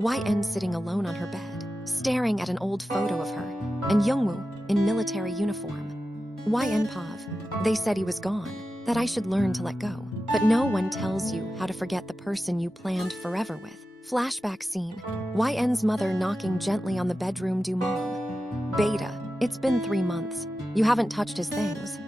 YN sitting alone on her bed, staring at an old photo of her, and Youngwoo in military uniform. YN Pav. They said he was gone, that I should learn to let go. But no one tells you how to forget the person you planned forever with. Flashback scene. YN's mother knocking gently on the bedroom door. Mom. Beta, it's been 3 months. You haven't touched his things.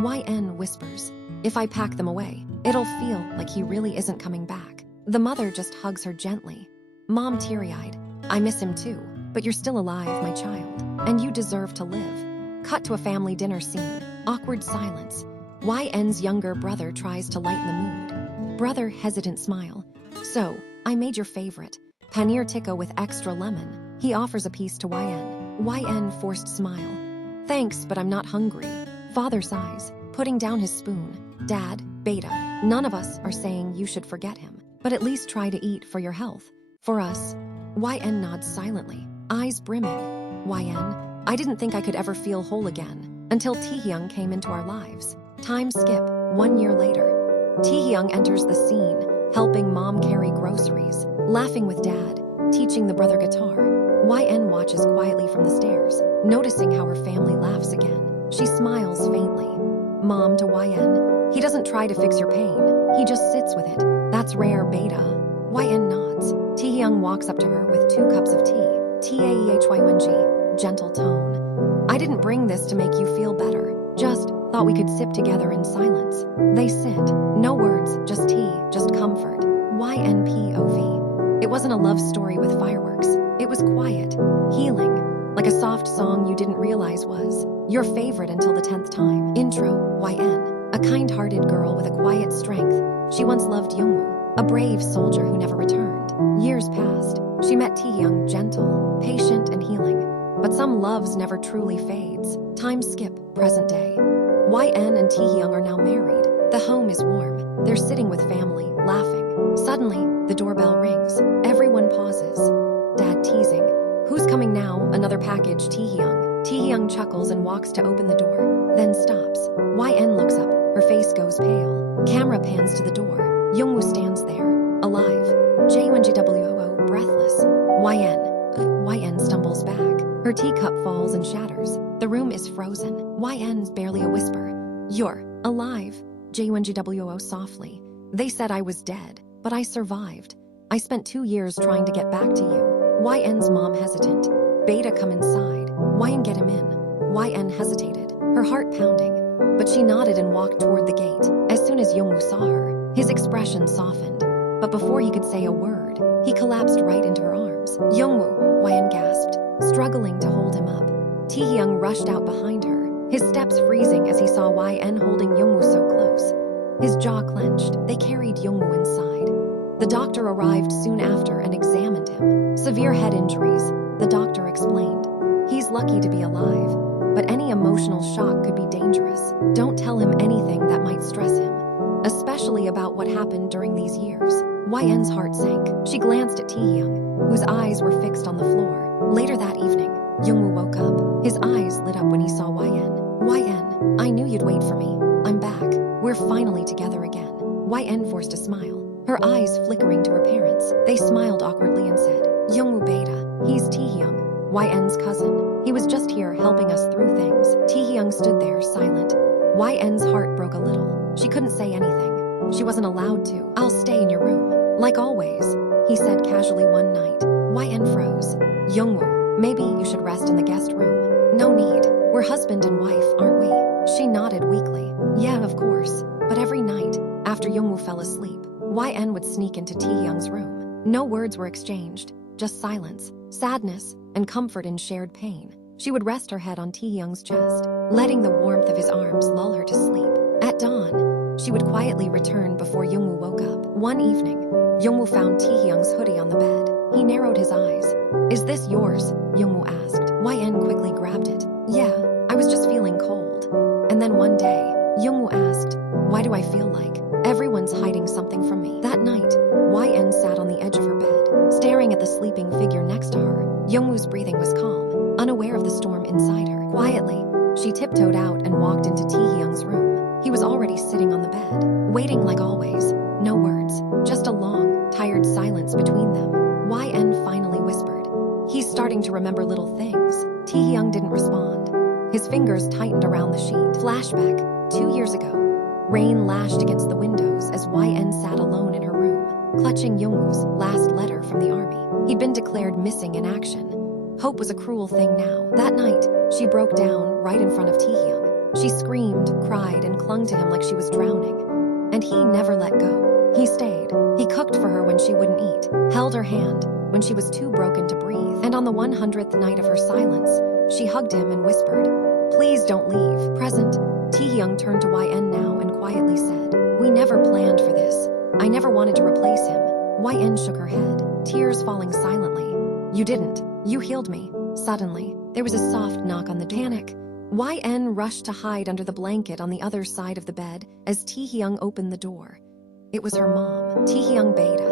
YN whispers, if I pack them away, it'll feel like he really isn't coming back. The mother just hugs her gently. Mom teary-eyed, I miss him too, but you're still alive, my child, and you deserve to live. Cut to a family dinner scene. Awkward silence. YN's younger brother tries to lighten the mood. Brother hesitant smile. So, I made your favorite, paneer tikka with extra lemon. He offers a piece to YN. YN forced smile. Thanks, but I'm not hungry. Father sighs, putting down his spoon. Dad, Beta, none of us are saying you should forget him, but at least try to eat for your health. For us. YN nods silently, eyes brimming. YN, I didn't think I could ever feel whole again, until TAEHYUNG came into our lives. Time skip, 1 year later. TAEHYUNG enters the scene, helping mom carry groceries, laughing with dad, teaching the brother guitar. YN watches quietly from the stairs, noticing how her family laughs again. She smiles faintly. Mom to YN, he doesn't try to fix your pain, he just sits with it. That's rare, Beta. YN nods. TAEHYUNG walks up to her with 2 cups of tea. TAEHYUNG, gentle tone. I didn't bring this to make you feel better, just thought we could sip together in silence. They sit, no words, just tea, just comfort. YNPOV. It wasn't a love story with fireworks. It was quiet, healing, like a soft song you didn't realize was your favorite until the 10th time. Intro, YN. A kind-hearted girl with a quiet strength. She once loved Youngwoo, a brave soldier who never returned. Years passed. She met TAEHYUNG, gentle, patient, and healing. But some loves never truly fades. Time skip, present day. YN and TAEHYUNG are now married. The home is warm. They're sitting with family, laughing. Suddenly, the doorbell rings. Everyone pauses. Dad teasing. Who's coming now? Another package, TAEHYUNG. TAEHYUNG chuckles and walks to open the door, then stops. YN looks up. Her face goes pale. Camera pans to the door. Youngwoo stands there, alive. JUNGWOO, breathless. YN stumbles back. Her teacup falls and shatters. The room is frozen. YN's barely a whisper. You're alive. JUNGWOO softly. They said I was dead, but I survived. I spent 2 years trying to get back to you. YN's mom hesitant. Beta, come inside. YN, get him in. YN hesitated, her heart pounding. But she nodded and walked toward the gate. As soon as Youngwoo saw her, his expression softened. But before he could say a word, he collapsed right into her arms. Youngwoo, YN gasped, struggling to hold him up. TAEHYUNG rushed out behind her, his steps freezing as he saw YN holding Youngwoo so close. His jaw clenched. They carried Youngwoo inside. The doctor arrived soon after and examined him. Severe head injuries, the doctor explained. He's lucky to be alive, but any emotional shock could be dangerous. Don't tell him anything that might stress him, especially about what happened during these years. YN's heart sank. She glanced at TAEHYUNG, whose eyes were fixed on the floor. Later that evening, Youngwoo woke up. His eyes lit up when he saw YN. YN, I knew you'd wait for me. I'm back. We're finally together again. YN forced a smile, her eyes flickering to her parents. They smiled awkwardly and said, Youngwoo Beta, he's TAEHYUNG, YN's cousin. He was just here helping us through things. TAEHYUNG stood there, silent. YN's heart broke a little. She couldn't say anything. She wasn't allowed to. I'll stay in your room, like always, he said casually one night. YN froze. Youngwoo, maybe you should rest in the guest room. No need. We're husband and wife, aren't we? She nodded weakly. Yeah, of course. But every night, after Youngwoo fell asleep, YN would sneak into TAEHYUNG's room. No words were exchanged, just silence, sadness, and comfort in shared pain. She would rest her head on TAEHYUNG's chest, letting the warmth of his arms lull her to sleep. At dawn, she would quietly return before Youngwoo woke up. One evening, Youngwoo found TAEHYUNG's hoodie on the bed. He narrowed his eyes. Is this yours? Youngwoo asked. YN quickly grabbed it. Yeah, I was just feeling cold. And then one day, Youngwoo asked, why do I feel like everyone's hiding something from me? That night, YN sat on the edge of her bed, staring at the sleeping figure next to her. Youngwoo's breathing was calm, unaware of the storm inside her. Quietly, she tiptoed out and walked into TAEHYUNG's room. He was already sitting on the bed, waiting like always. No words, just a long, tired silence between them. YN finally whispered. He's starting to remember little things. Taehyung didn't respond. His fingers tightened around the sheet. Flashback, 2 years ago. Rain lashed against the windows as YN sat alone in her room, clutching Youngwoo's last letter from the army. He'd been declared missing in action. Hope was a cruel thing now. That night, she broke down right in front of Taehyung. She screamed, cried, and clung to him like she was drowning. And he never let go. He stayed. He cooked for her when she wouldn't eat, held her hand when she was too broken to breathe. And on the 100th night of her silence, she hugged him and whispered, "Please don't leave." Present, Taehyung turned to YN now and quietly said, "We never planned for this. I never wanted to replace him." YN shook her head, tears falling silently. "You didn't. You healed me." Suddenly, there was a soft knock on the panic. YN rushed to hide under the blanket on the other side of the bed as Taehyung opened the door. It was her mom, Taehyung Beta.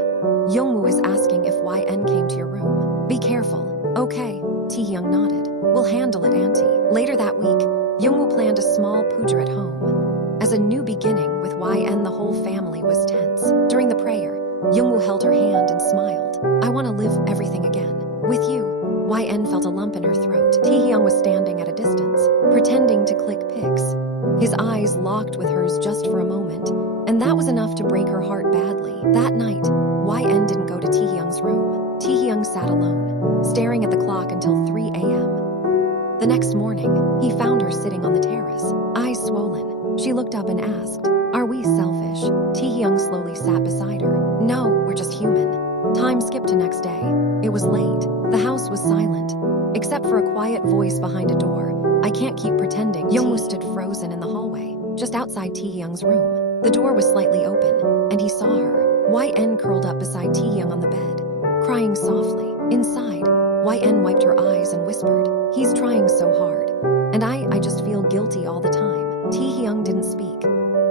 "Youngwoo is asking if YN came to your room. Be careful." "Okay," Taehyung nodded. "We'll handle it, Auntie." Later that week, Youngwoo planned a small puja at home. As a new beginning with YN, the whole family was tense. During the prayer, Youngwoo held her hand and smiled. "I want to live everything again. With you." YN felt a lump in her throat. Taehyung was standing at a distance, pretending to click pics. His eyes locked with hers just for a moment, and that was enough to break her heart badly. That night, YN didn't go to Taehyung's room. Taehyung sat alone, staring at the clock until 3 a.m. The next morning, he found her sitting on the terrace, eyes swollen. She looked up and asked, "Are we selfish?" Taehyung slowly sat beside her. "No, we're just human." Time skipped to next day. It was late. The house was silent, except for a quiet voice behind a door. "I can't keep pretending." Youngwoo stood frozen in the hallway, just outside Taehyung's room. The door was slightly open, and he saw her. YN curled up beside Taehyung on the bed, crying softly. Inside, YN wiped her eyes and whispered, "He's trying so hard. And I just feel guilty all the time." Taehyung didn't speak.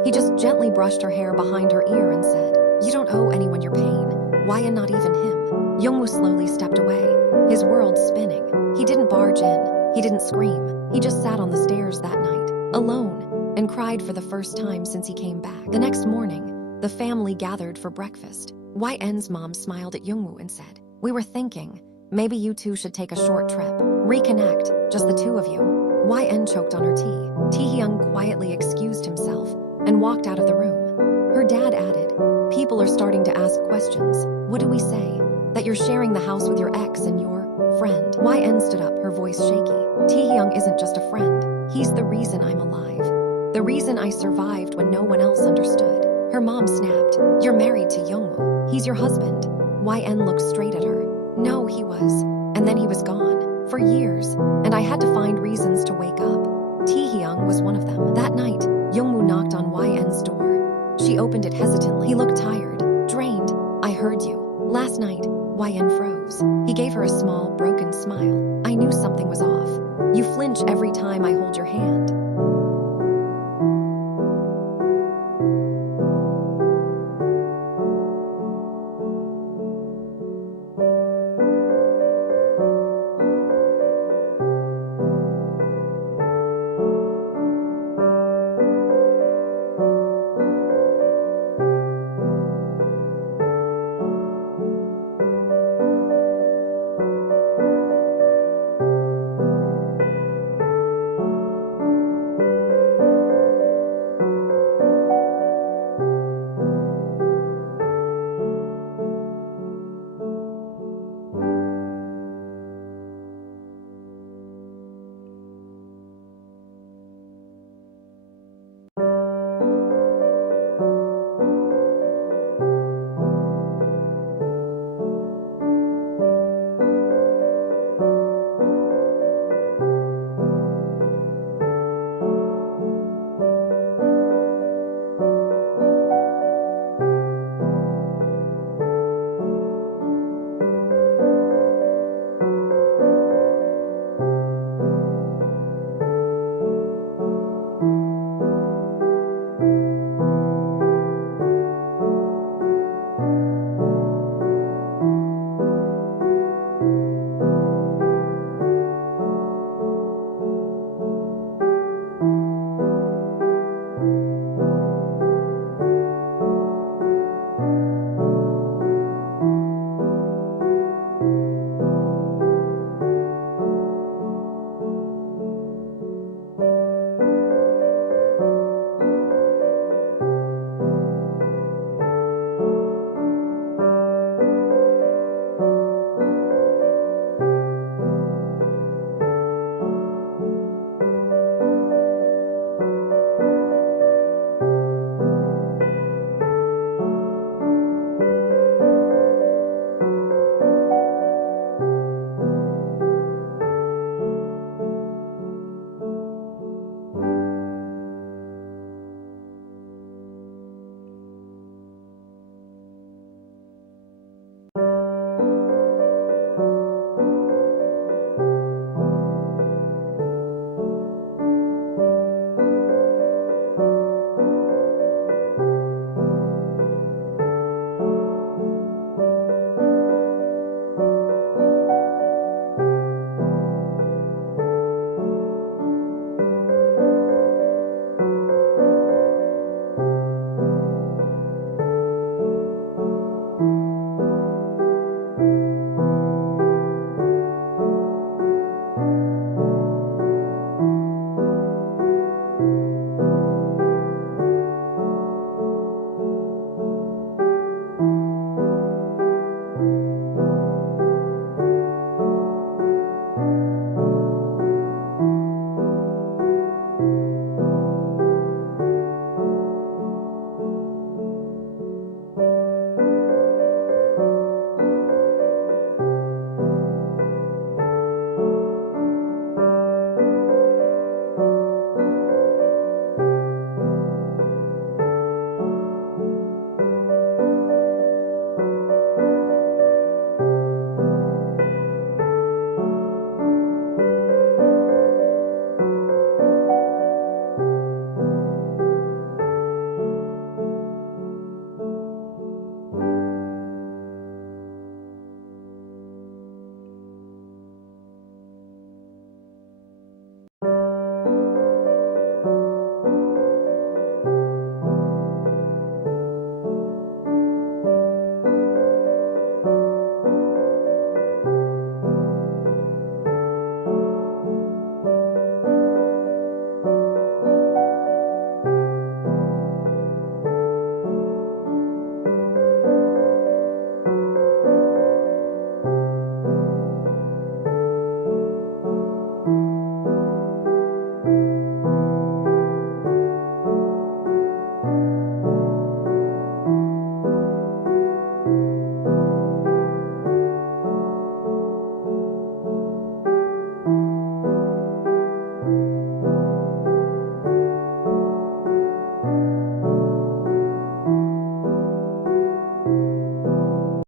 He just gently brushed her hair behind her ear and said, "You don't owe anyone your pain. YN, not even him." Youngwoo slowly stepped away, his world spinning. He didn't barge in. He didn't scream. He just sat on the stairs that night, alone, and cried for the first time since he came back. The next morning, the family gathered for breakfast. YN's mom smiled at Youngwoo and said, "We were thinking, maybe you two should take a short trip. Reconnect, just the two of you." YN choked on her tea. Taehyung quietly excused himself and walked out of the room. Her dad added, "People are starting to ask questions. What do we say? That you're sharing the house with your ex and your friend?" YN stood up, her voice shaky. "Taehyung isn't just a friend. He's the reason I'm alive. The reason I survived when no one else understood." Her mom snapped, "You're married to Youngwoo. He's your husband." YN looked straight at her. "No, he was. And then he was gone. For years. And I had to find reasons to wake up. Taehyung was one of them." That night, Youngwoo knocked on YN's door. She opened it hesitantly. He looked tired, drained. "I heard you. Last night." YN froze. He gave her a small, broken smile. "I knew something was off. You flinch every time I hold your hand."